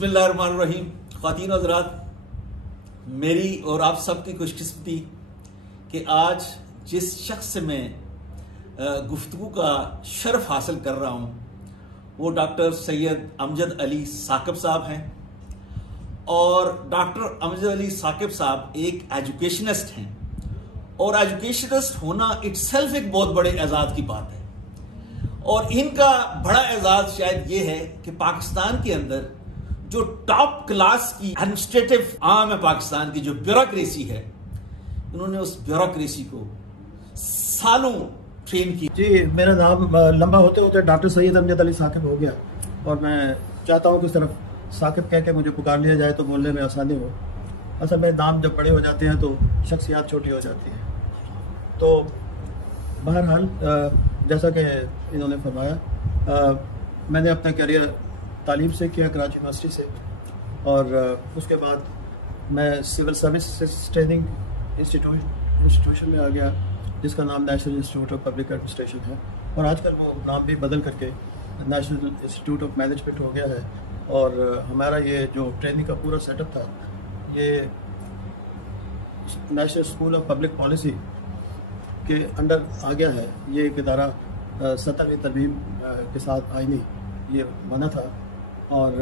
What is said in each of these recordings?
بسم اللہ الرحمن الرحیم. خواتین و حضرات، میری اور آپ سب کی خوش قسمتی کہ آج جس شخص سے میں گفتگو کا شرف حاصل کر رہا ہوں وہ ڈاکٹر سید امجد علی ثاقب صاحب ہیں. اور ڈاکٹر امجد علی ثاقب صاحب ایک ایجوکیشنسٹ ہیں، اور ایجوکیشنسٹ ہونا اٹ سیلف ایک بہت بڑے اعزاز کی بات ہے. اور ان کا بڑا اعزاز شاید یہ ہے کہ پاکستان کے اندر جو ٹاپ کلاس کی ایڈمنسٹریٹو آرم ہے پاکستان کی، جو بیوروکریسی ہے، انہوں نے اس بیوروکریسی کو سالوں ٹرین کی. جی، میرا نام لمبا ہوتے ہوتے ڈاکٹر سید امجد علی ثاقب ہو گیا، اور میں چاہتا ہوں کہ صرف ثاقب کہہ کے مجھے پکار لیا جائے تو بولنے میں آسانی ہو. اصل میں نام جب بڑے ہو جاتے ہیں تو شخصیات چھوٹی ہو جاتی ہے. تو بہرحال جیسا کہ انہوں نے فرمایا، میں نے اپنا کیریئر تعلیم سے کیا کراچی یونیورسٹی سے، اور اس کے بعد میں سول سروسز ٹریننگ انسٹیٹیوشن میں آ گیا، جس کا نام national institute of public administration ہے، اور آج کل وہ نام بھی بدل کر کے نیشنل انسٹیٹیوٹ آف مینجمنٹ ہو گیا ہے. اور ہمارا یہ جو ٹریننگ کا پورا سیٹ اپ تھا، یہ national school of public policy کے انڈر آ گیا ہے. یہ ایک ادارہ 17ویں ترمیم کے ساتھ آئینی یہ بنا تھا، اور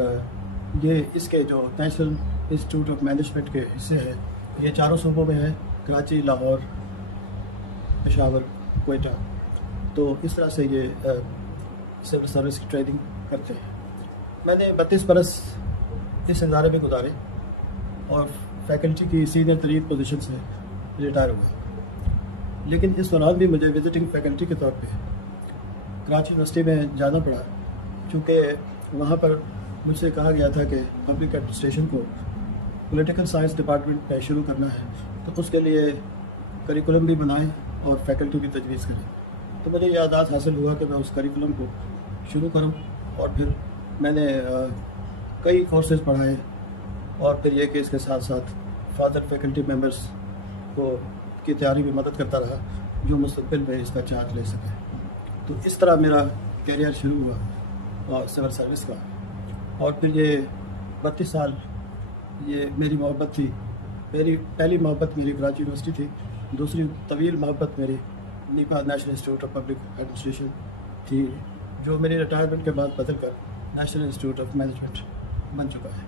یہ اس کے جو نیشنل انسٹیٹیوٹ آف مینجمنٹ کے حصے ہیں، یہ چاروں صوبوں میں ہے: کراچی، لاہور، پشاور، کوئٹہ. تو اس طرح سے یہ سول سروس کی ٹریننگ کرتے ہیں. میں نے 32 برس اس ادارے میں گزارے اور فیکلٹی کی سینئر ترین پوزیشن سے ریٹائر ہوا. لیکن اس دوران بھی مجھے وزٹنگ فیکلٹی کے طور پہ کراچی یونیورسٹی میں جانا پڑا، چونکہ وہاں پر مجھ سے کہا گیا تھا کہ پبلک ایڈمنسٹریشن کو پولیٹیکل سائنس ڈپارٹمنٹ میں شروع کرنا ہے، تو اس کے لیے کریکولم بھی بنائیں اور فیکلٹی بھی تجویز کریں. تو مجھے یہ اعزاز حاصل ہوا کہ میں اس کریکولم کو شروع کروں، اور پھر میں نے کئی کورسز پڑھائے، اور پھر یہ کہ اس کے ساتھ ساتھ فادر فیکلٹی ممبرس کو کی تیاری میں مدد کرتا رہا جو مستقبل میں اس کا چارج لے سکے. تو اس طرح میرا کیریئر شروع ہوا سول سروس کا. اور پھر یہ 32 سال یہ میری محبت تھی. پہلی محبت میری کراچی یونیورسٹی تھی، دوسری طویل محبت میری NIPA national institute of public administration تھی، جو میری ریٹائرمنٹ کے بعد بدل کر نیشنل انسٹیٹیوٹ آف مینجمنٹ بن چکا ہے.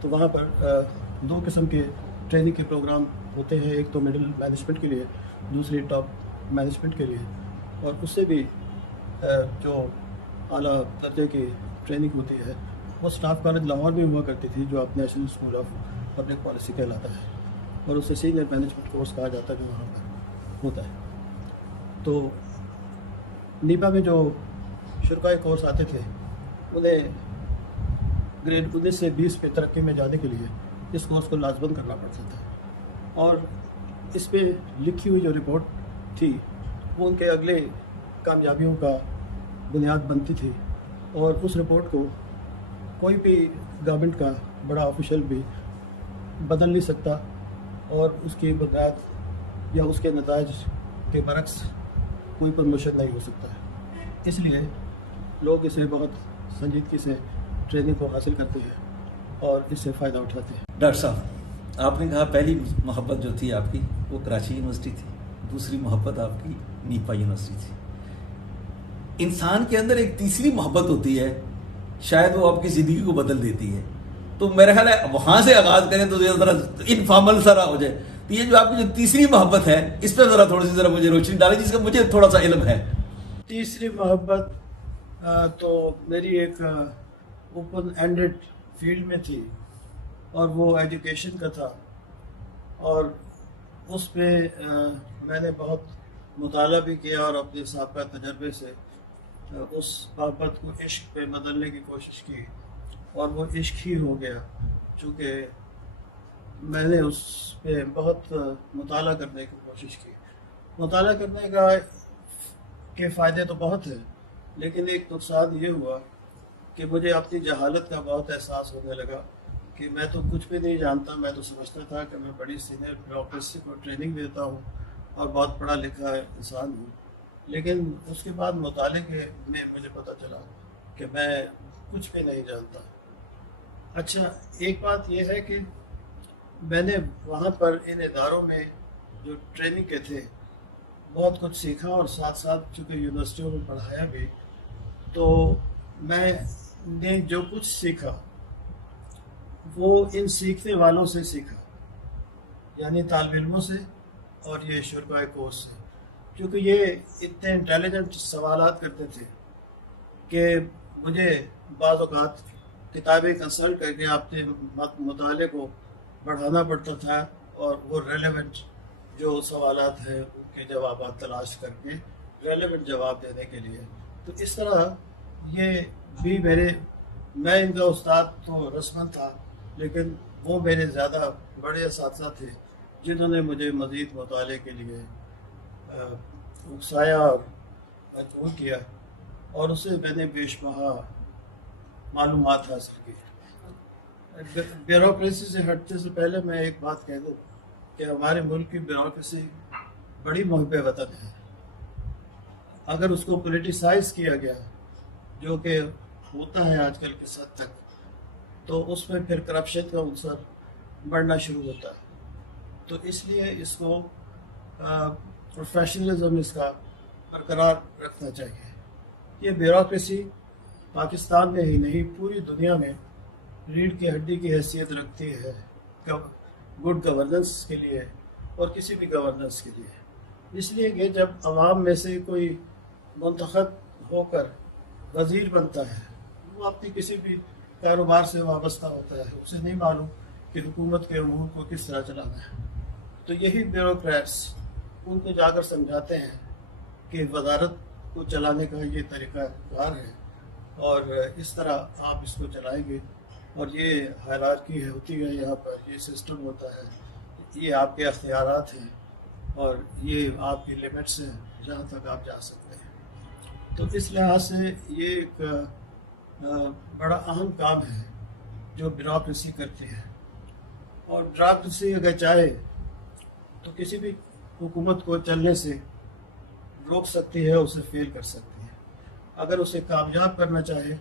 تو وہاں پر 2 قسم کے ٹریننگ کے پروگرام ہوتے ہیں، ایک تو مڈل مینجمنٹ کے لیے، دوسری ٹاپ مینجمنٹ کے لیے. اور اس سے بھی جو اعلیٰ درجے کی ٹریننگ ہوتی ہے وہ اسٹاف کالج لاہور میں ہوا کرتی تھی، جو آپ national school of public policy کہلاتا ہے، اور اسے سینئر مینجمنٹ کورس کہا جاتا ہے جو وہاں پر ہوتا ہے. تو نیپا میں جو شرکائے کورس آتے تھے انہیں گریڈ 19 سے 20 پہ ترقی میں جانے کے لیے اس کورس کو لازمن کرنا پڑتا تھا، اور اس پہ لکھی ہوئی جو رپورٹ تھی وہ ان کے اگلے کامیابیوں کا بنیاد بنتی تھی. اور اس رپورٹ کو کوئی بھی گورنمنٹ کا بڑا آفیشل بھی بدل نہیں سکتا، اور اس کی بنیاد یا اس کے نتائج کے برعکس کوئی پروموشن نہیں ہو سکتا ہے. اس لیے لوگ اسے بہت سنجیدگی سے ٹریننگ کو حاصل کرتے ہیں اور اس سے فائدہ اٹھاتے ہیں. ڈاکٹر صاحب، آپ نے کہا پہلی محبت جو تھی آپ کی وہ کراچی یونیورسٹی تھی، دوسری محبت آپ کی نیپا یونیورسٹی تھی. انسان کے اندر ایک تیسری محبت ہوتی ہے، شاید وہ آپ کی زندگی کو بدل دیتی ہے. تو میرا خیال ہے وہاں سے آغاز کریں تو ذرا انفارمل سارا ہو جائے. تو یہ جو آپ کی جو تیسری محبت ہے اس پہ ذرا تھوڑی سی ذرا مجھے روشنی ڈالیں، جس کا مجھے تھوڑا سا علم ہے. تیسری محبت تو میری ایک اوپن اینڈڈ فیلڈ میں تھی، اور وہ ایجوکیشن کا تھا. اور اس پہ میں نے بہت مطالعہ بھی کیا، اور اپنے سابقہ تجربے سے اس محبت کو عشق پہ بدلنے کی کوشش کی، اور وہ عشق ہی ہو گیا. چونکہ میں نے اس پہ بہت مطالعہ کرنے کی کوشش کی. مطالعہ کرنے کا کے فائدے تو بہت ہیں، لیکن ایک نقصان یہ ہوا کہ مجھے اپنی جہالت کا بہت احساس ہونے لگا کہ میں تو کچھ بھی نہیں جانتا. میں تو سمجھتا تھا کہ میں بڑی سینئر بیوروکریسی کو ٹریننگ دیتا ہوں اور بہت پڑھا لکھا انسان ہوں، لیکن اس کے بعد مطالعے میں مجھے پتہ چلا کہ میں کچھ بھی نہیں جانتا. اچھا، ایک بات یہ ہے کہ میں نے وہاں پر ان اداروں میں جو ٹریننگ کے تھے بہت کچھ سیکھا، اور ساتھ ساتھ چونکہ یونیورسٹیوں میں پڑھایا بھی، تو میں نے جو کچھ سیکھا وہ ان سیکھنے والوں سے سیکھا، یعنی طالب علموں سے اور یہ شرکائے کورس سے، کیونکہ یہ اتنے انٹیلیجنٹ سوالات کرتے تھے کہ مجھے بعض اوقات کتابیں کنسلٹ کر کے اپنے مطالعے کو بڑھانا پڑتا تھا، اور وہ ریلیونٹ جو سوالات ہیں ان کے جوابات تلاش کر کے ریلیونٹ جواب دینے کے لیے. تو اس طرح یہ بھی میں ان کا استاد تو رسماً تھا، لیکن وہ میرے زیادہ بڑے اساتذہ تھے جنہوں نے مجھے مزید مطالعے کے لیے اکسایا اور مجبور کیا، اور اسے میں نے بیش بہا معلومات حاصل کی. بیوروکریسی سے ہٹنے سے پہلے میں ایک بات کہہ دوں کہ ہمارے ملک کی بیوروکریسی بڑی محب وطن ہے. اگر اس کو پولیٹیسائز کیا گیا، جو کہ ہوتا ہے آج کل کس حد تک، تو اس میں پھر کرپشن کا عنصر بڑھنا شروع ہوتا ہے. تو اس لیے اس کو پروفیشنلزم اس کا برقرار رکھنا چاہیے. یہ بیوروکریسی پاکستان میں ہی نہیں پوری دنیا میں ریڑھ کی ہڈی کی حیثیت رکھتی ہے گڈ گورننس کے لیے اور کسی بھی گورننس کے لیے. اس لیے کہ جب عوام میں سے کوئی منتخب ہو کر وزیر بنتا ہے، وہ اپنی کسی بھی کاروبار سے وابستہ ہوتا ہے، اسے نہیں معلوم کہ حکومت کے امور کو کس طرح چلانا ہے. تو یہی بیوروکریٹس ان کو جا کر سمجھاتے ہیں کہ وزارت کو چلانے کا یہ طریقہ کار ہے، اور اس طرح آپ اس کو چلائیں گے، اور یہ ہائرارکی ہوتی ہے یہاں پر، یہ سسٹم ہوتا ہے، یہ آپ کے اختیارات ہیں، اور یہ آپ کی لمٹس ہیں جہاں تک آپ جا سکتے ہیں. تو اس لحاظ سے یہ ایک بڑا اہم کام ہے جو بیوروکریسی کرتی ہے. اور بیوروکریسی اگر چاہے تو کسی بھی حکومت کو چلنے سے روک سکتی ہے، اسے فیل کر سکتی ہے. اگر اسے کامیاب کرنا چاہے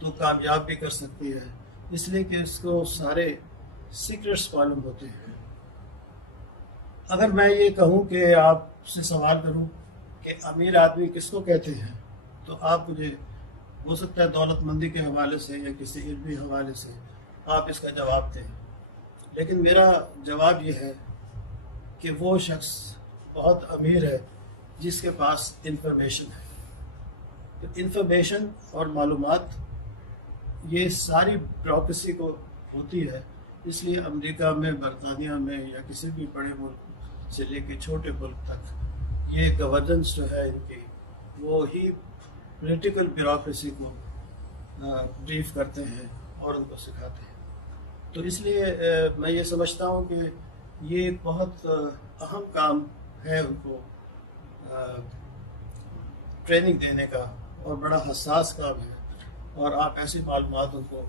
تو کامیاب بھی کر سکتی ہے، اس لیے کہ اس کو سارے سیکرٹس معلوم ہوتے ہیں. اگر میں یہ کہوں کہ آپ سے سوال کروں کہ امیر آدمی کس کو کہتے ہیں، تو آپ مجھے ہو سکتا ہے دولت مندی کے حوالے سے یا کسی علمی حوالے سے آپ اس کا جواب دیں. لیکن میرا جواب یہ ہے کہ وہ شخص بہت امیر ہے جس کے پاس انفارمیشن ہے. تو انفارمیشن اور معلومات یہ ساری بیوروکریسی کو ہوتی ہے. اس لیے امریکہ میں، برطانیہ میں، یا کسی بھی بڑے ملک سے لے کے چھوٹے ملک تک یہ گورننس جو ہے ان کی، وہ ہی پولیٹیکل بیوروکریسی کو بریف کرتے ہیں اور ان کو سکھاتے ہیں. تو اس لیے میں یہ سمجھتا ہوں کہ یہ ایک بہت اہم کام ہے ان کو ٹریننگ دینے کا، اور بڑا حساس کام ہے، اور آپ ایسی معلومات ان کو